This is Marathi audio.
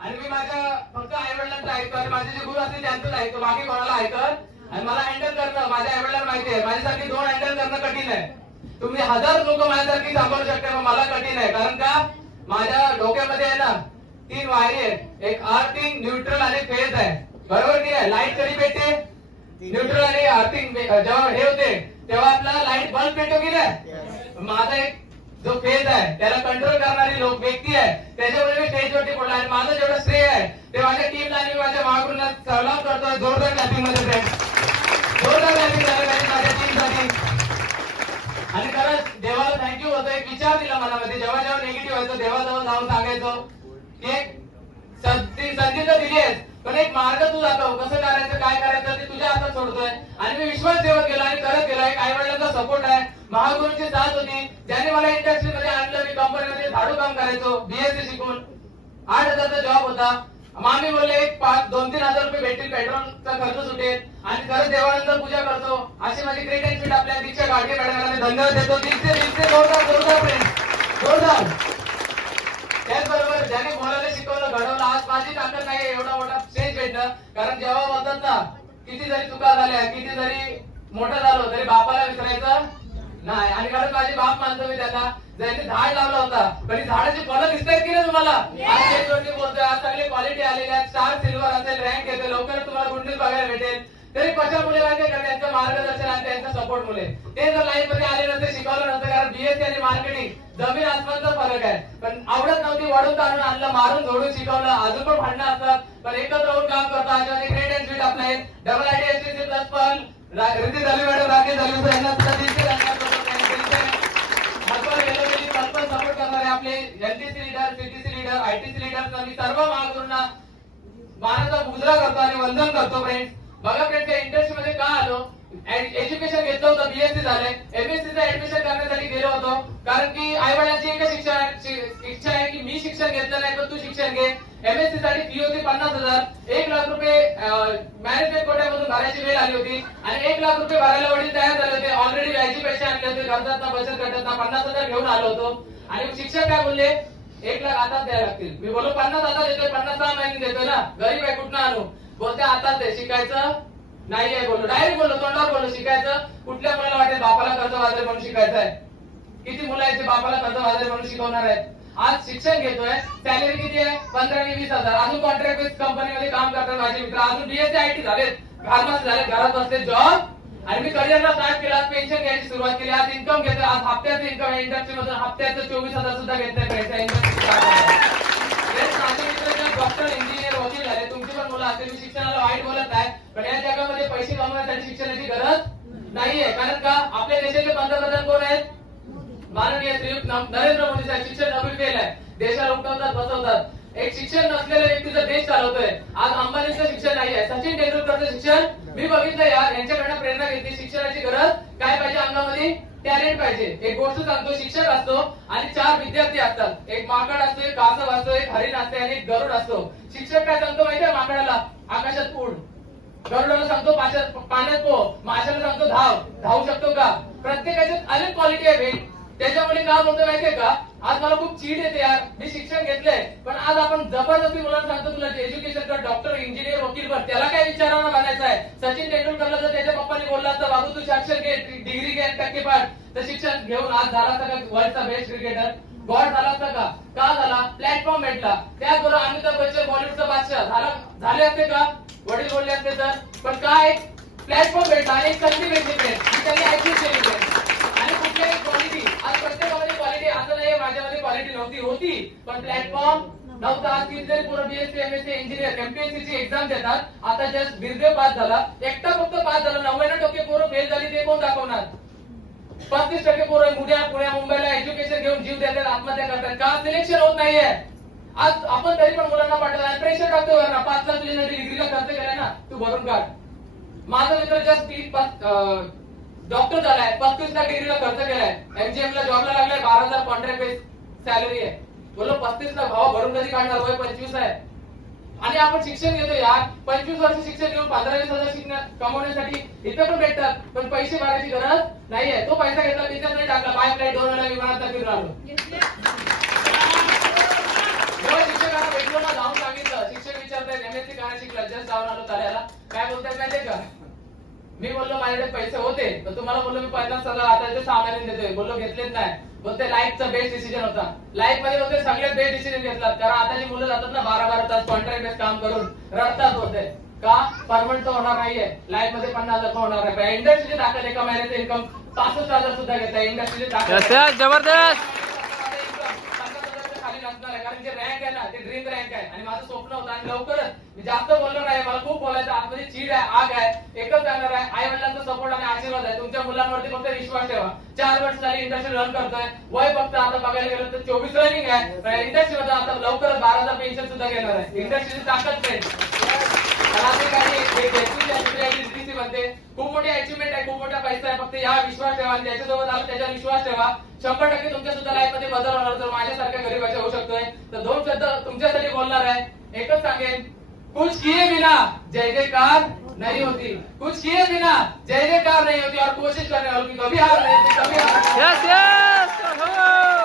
आणि मी माझ्या फक्त आई वडिलांचं ऐकतो आणि माझे जे गुरु असतील त्यांचंच ऐकतो, बाकी कोणाला ऐकत. आणि मला हँडल करणं माझ्या आई वडिलांना माहिती आहे, माझ्यासाठी 2 हँडल करणं कठीण आहे. तुम्ही 1000 लोक माझ्यासारखी सांभाळू शकता, पण मला कठीण आहे. कारण का माझ्या डोक्यामध्ये आहे ना 3 वायरी आहेत, एक अर्थिंग, न्यूट्रल आणि फेज आहे. बरोबर की नाही? लाईट कधी पेटते? न्यूट्रल आणि अर्थिंग जेव्हा हे होते तेव्हा आपला लाईट बल्ब पेटतो की नाही? माझा एक जो फेज आहे त्याला कंट्रोल करणारी लोक व्यक्ती आहे, त्याच्यामुळे मी स्टेजवरती पडलो. आणि माझं जेवढं श्रेय आहे ते माझ्या टीमला आणि माझ्या महागुरूंना सलाम करतोय. जोरदार क्लॅपिंग मध्ये फ्रेंड, जोरदार क्लॅपिंग झालं पाहिजे माझ्या टीमसाठी. आणि खरंच देवाला थँक्यू होतो. एक विचार दिला मनामध्ये, जेव्हा जेव्हा निगेटिव्ह व्हायचं देवाजवळ जाऊन सांगायचो की एक संधी तर दिली आहे, पण एक मार्ग तू दाखव, कसं करायचं काय करायचं ते तुझ्या हातात सोडतोय. आणि मी विश्वास ठेवत गेलो आणि करत गेलो. एक आई वडिलांचा सपोर्ट आहे, महागुरूंची साथ होती, ज्याने मला इंडस्ट्रीमध्ये आणलं. मी कंपनीमध्ये झाडू काम करायचो, बीएससी शिकून 8,000चा जॉब होता. मामी बोलले एक 2-3 हजार रुपये भेटतील, पेट्रोलचा खर्च सुटेल. आणि खरंच देवानंतर पूजा करतो. अशी माझी ग्रेट एन्फिल्ड आपल्या दीक्षा गाडगे मॅडमला मी धन्यवाद देतो. दिसते जोरदार फ्रेंड, जोरदार. त्याचबरोबर ज्याने कोणाला शिकवलं घडवलं, आज माझी ताकद नाही एवढा मोठा स्टेज भेटणं. कारण जेव्हा बोलतात ना किती जरी चुका झाल्या, किती जरी मोठं झालो तरी बापाला विसरायचं नाही. आणि कारण माझे बाप मानतो मी त्यांना, ज्यांनी झाड लावला होता. पण झाडाची फळं दिसतात की नाही तुम्हाला? आज स्टेजवरती बोलतोय, आज सगळे क्वालिटी आलेले आहेत, स्टार सिल्वर असेल, रँक येते, लवकरच तुम्हाला गुंडीज बघायला भेटेल. तरी कशामुळे माहितीये का? त्यांचं मार्गदर्शन आणि त्यांच्या सपोर्ट मुळे. ते जर लाईफ मध्ये आले नसते, शिकवलं नसतं, कारण बीएससी आणि मार्केटिंग जमीन आसमानचा फरक आहे. पण आवडत नव्हती, वडून ताणून आणलं, मारून झोडून शिकवलं. अजून पण भांडणं असतात, पण एकत्र राहून काम करतो. अशा ग्रेट एंड स्वीट आपले डबल ITSC प्लस पण रिद्धी झाली मॅडम, राकेश झाली यांना सुद्धा सपोर्ट करणारे आपले LTC leader, CTC leader, ITC leader आणि सर्व महागुरूंना मानाचा मुजरा करतो आणि वंदन करतो. फ्रेंड्स बघा फ्रेंड्स, या इंडस्ट्रीमध्ये का आलो? एज्युकेशन घेतलं होतं, बीएससी झालंय, एमएससीचं ऍडमिशन करण्यासाठी गेलो होतो. कारण की आई वडिलांची एकच इच्छा आहे की मी शिक्षण घेतलं नाही तर तू शिक्षण घे. एमएससी साठी फी होती 50,000. 1 लाख रुपये मॅनेजमेंट कोट्यामधून भरायची वेळ आली होती आणि 1 लाख रुपये भरायला वडील तयार झाले होते. ऑलरेडी व्याजी पैसे आणले होते, गरजांना बचत गटांना 50,000 घेऊन आलो होतो. आणि शिक्षक काय बोलले, 1 लाख आताच द्यायला लागतील. मी बोललो 50 आता देतोय, 50 6 महिने देतोय ना, गरीब आहे कुठनं आणू? बोलते आताच दे, शिकायचं नाही आहे बोललो, डायरेक्ट बोललो, तोंडावर बोललो. शिकायचं कुठल्या मुलाला वाटेल बापाला कर्ज वाजले म्हणून शिकायचं आहे? किती मुलं आहेत बापाला कर्ज वाजले म्हणून शिकवणार आहेत? आज शिक्षण घेतोय, सॅलरी किती आहे? 15 ते 20 हजार. अजून कॉन्ट्रॅक्ट बेस कंपनीमध्ये काम करतात माझे मित्र, अजून बीएससी आयटी झालेत, फार्मसी झालेत, घरात बसले जॉब. आणि मी करिअरला स्टार्ट केला, पेन्शन घ्यायची सुरुवात केली. आज इन्कम घेतोय, आज हप्त्याचं इन्कम आहे इंडस्ट्रीमधून, हप्त्याचं 24,000 सुद्धा घेतोय पैसा इंडस्ट्री. डॉक्टर, इंजिनियर, वकील झाले. तुमची पण मुलं असतील, मी शिक्षणाला वाईट बोलत आहे, पण या जगामध्ये पैसे कमवण्यासाठी शिक्षणाची गरज नाहीये. कारण का आपल्या देशाचे पंतप्रधान कोण आहेत? माननीय श्रीयुत नरेंद्र मोदी साहेब. शिक्षण नवीन केलं आहे, देशाला उठवतात बसवतात. एक शिक्षण नसलेल्या व्यक्तीचा देश चालवतोय. आज अंबानीचं शिक्षण नाही आहे, सचिन तेंडुलकरचं शिक्षण मी बघितलं यार, यांच्याकडनं प्रेरणा घेतली. शिक्षणाची गरज काय पाहिजे? अंगामध्ये टॅलेंट पाहिजे. एक गोष्ट सांगतो, शिक्षक असतो आणि 4 विद्यार्थी असतात. एक माकड असतो, एक कासव असतो, एक हरिण असते आणि एक गरुड असतो. शिक्षक काय सांगतो माहितीये? माकडाला आकाशात उड, गरुडाला सांगतो पाण्यात पो, माशाला सांगतो धावू शकतो का? प्रत्येकाच्यात अनेक क्वालिटी आहे. त्याच्यामुळे का बोलतो माहितीये का? आज मला खूप चीड येते यार, मी शिक्षण घेतलंय पण आज आपण जबरदस्ती मुलांना सांगतो तुला एज्युकेशन कर, डॉक्टर, इंजिनियर, वकील कर. त्याला काय विचारांना बनायचं आहे? सचिन तेंडुलकरला जर बाबू तू शिक्षण घे, डिग्री घे, टक्के पाड, तर शिक्षण घेऊन आज झाला असता का वर्ल्डचा बेस्ट क्रिकेटर? गॉड झाला असता का? का झाला? प्लॅटफॉर्म भेटला. त्याचबरोबर अमिताभ बच्चन बॉलिवूडचा बादशाह झाले असते का? वडील बोलले असते तर. पण काय प्लॅटफॉर्म भेटला आणि एक संधी भेटली त्यांनी अचीव्ह केली. आणि कुठल्याही क्वालिटी, आज प्रत्येकामध्ये क्वालिटी, असं नाही माझ्यामध्ये क्वालिटी नव्हती, होती, पण प्लॅटफॉर्म नव्हता. आज किती पोरं बीएससी एमएससी इंजिनियर एमपीएससी ची एक्झाम देतात. आता जस्ट बिरदेव पास झाला, एकटा फक्त पास झाला. 99% पोरं फेल झाली, ते कोण दाखवणार? 35% पोरं पुण्या मुंबईला एज्युकेशन घेऊन जीव देतात, आत्महत्या करतात. का? सिलेक्शन होत नाहीये. आज आपण तरी पण मुलांना पाठवलं, प्रेशर टाकतो ना, 5 लाख तुझ्या डिग्रीला खर्च केलाय ना, तू भरून काढ. माझा मित्र जस्ट डॉक्टर झालाय, 35 लाख डिग्रीला खर्च केलाय, एमजीएम ला जॉबला लागलाय, 12,000 कॉन्ट्रॅक्ट बेस सॅलरी आहे. बोलो 35 लाख भावा भरून कधी काढणार? वय 25 आहे. आणि आपण शिक्षण घेतो यार, 25 वर्ष शिक्षण घेऊन 15,000 शिक्षण कमवण्यासाठी इथे पण भेटतात, पण पैसे भरायची गरज नाहीये. तो पैसा घेतला तिथेच नाही टाकला, बाय फ्लाईट 2 वेळा विमानात फिरून आलो. जेव्हा शिक्षकांना भेटलो ना, जाऊन सांगितलं, शिक्षक विचारतायत एमएससी काय शिकला, जस्ट जाऊन आलो ताल्याला. काय बोलतायत माहितीये का? मी बोललो माझ्याकडे पैसे होते, तर तुम्हाला बोललो मी 50,000 आता 6 महिने देतोय. बोललो घेतलेच नाही. बोलते लाईफचा बेस्ट डिसिजन होता. लाईफ मध्ये बोलते सगळ्यात बेस्ट डिसिजन घेतला, कारण आता जी मुलं जातात ना 12-12 तास कॉन्ट्रॅक्ट बेस काम करून रडतात होते. का? परमनंट तर होणार नाहीये. लाईफ मध्ये 50,000 होणार नाही. इंडस्ट्रीची ताकद, एका महिन्याचं इन्कम 65,000 सुद्धा घेता. इंडस्ट्रीची ताकद जबरदस्त. खाली नसणार आहे, कारण जे रँक आहे ना, ते ड्रीम रँक आहे. आणि माझं स्वप्न होतं, आणि लवकरच मी जास्त बोललो नाही, मला खूप बोलायचं, आतमध्ये चीड आहे, आग आहे, एकच जाणार आहे. आई वडिलांचा सपोर्ट आणि आशीर्वाद आहे. तुमच्या मुलांवरती फक्त विश्वास ठेवा. 4 वर्ष झाली इंडस्ट्री रन करतोय. वय फक्त आता बघायला गेलं तर 24 रनिंग आहे. इंडस्ट्रीमध्ये आता लवकरच 12,000 पेन्शन सुद्धा घेणार आहे. इंडस्ट्रीची ताकद आहे. खूप मोठी अचिव्हमेंट आहे, खूप मोठा पैसा आहे. फक्त या विश्वास ठेवा, आणि त्याच्यासोबत आला त्याच्यावर विश्वास ठेवा. 100% तुमच्या सुद्धा लाईफ मध्ये बदल होणार. तर माझ्यासारख्या गरीबाच्या होऊ शकतोय. तर 2 शब्द तुमच्यासाठी बोलणार आहे. एकच सांगेन, कुछ किए बिना जय जयकार नहीं होती, कुछ किए बिना जय जयकार नहीं होती, और कोशिश करने वालों की कभी हार नहीं होती, कभी हार नहीं होती. Yes yes.